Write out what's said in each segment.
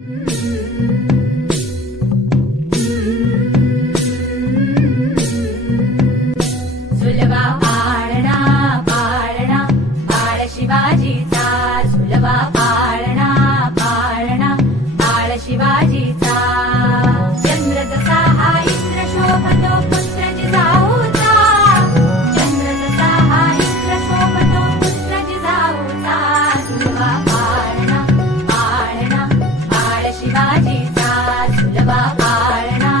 झुलवा पाळणा पाळणा बाळ शिवाजीचा, झुलवा पाळणा पाळणा बाळ शिवाजीचा. चंद्र जसा हा इंद्र शोभतो पुत्र जिजाऊचा, चंद्र जसा हा इंद्र शोभतो पुत्र जिजाऊचा. झुलवा पाळणा पाळणा बाळ शिवाजीचा, झुलवा पाळणा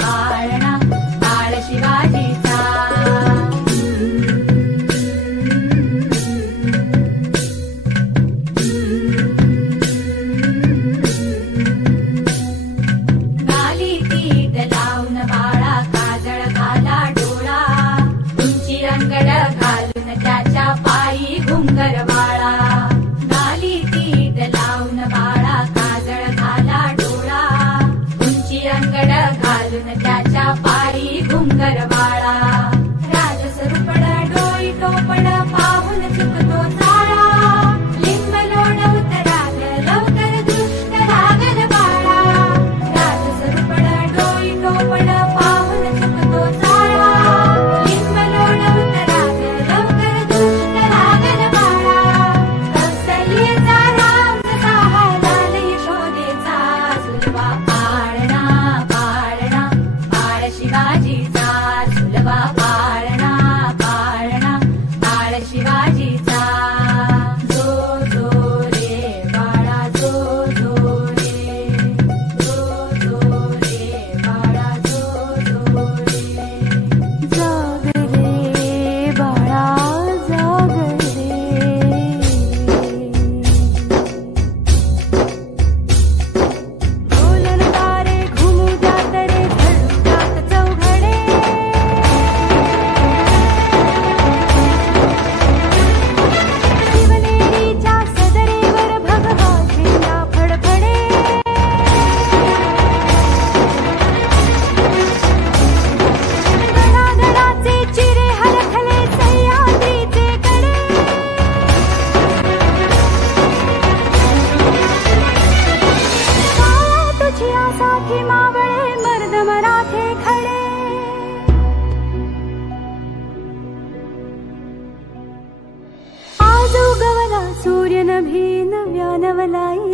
पाळणा बाळ शिवाजीचा. गाली तीट लावून बाळा काजळ घाला डोळा, उंची अंगड घालून त्याच्या पायी घुंगर बाळा. गाली तीट लावून बाळा काजळ घाला डोळा, उंची अंगड घालून त्याच्या पायी घुंगर बाळा. राजसरूपड डोई टोपड पाहून चुकतो चाळा, लिंब लोण उतराग लवकर दृष्ट लागल बाळा. राजसरूपड डोई टोपड पाहून चुकतो चाळा, लिंब लोण उतराग लवकर दृष्ट लागल बाळा. कौसल्येचा राम जसा हा लाल यशोदेचा, झुलवा पाळणा पाळणा बाळ शिवाजीचा, झुलवा पाळणा पाळणा बाळ शिवाजीचा. जो जो रे बाळा जो जो रे, जो जो रे बाळा जो जो रे. जाग रे बाळा जाग रे, डोलन तारे घुमू द्यात रे धडकात चौघडे. शिवनेरीच्या सदरेवर भगवा झेंडा फडफडे. धडाधडाचे चिरे हलखले सह्याद्रीचे कडे. काया तुझी आसाठी मावळे मर्द मराठे खडे. आज उगवला सूर्य नभी नव्या नवलाई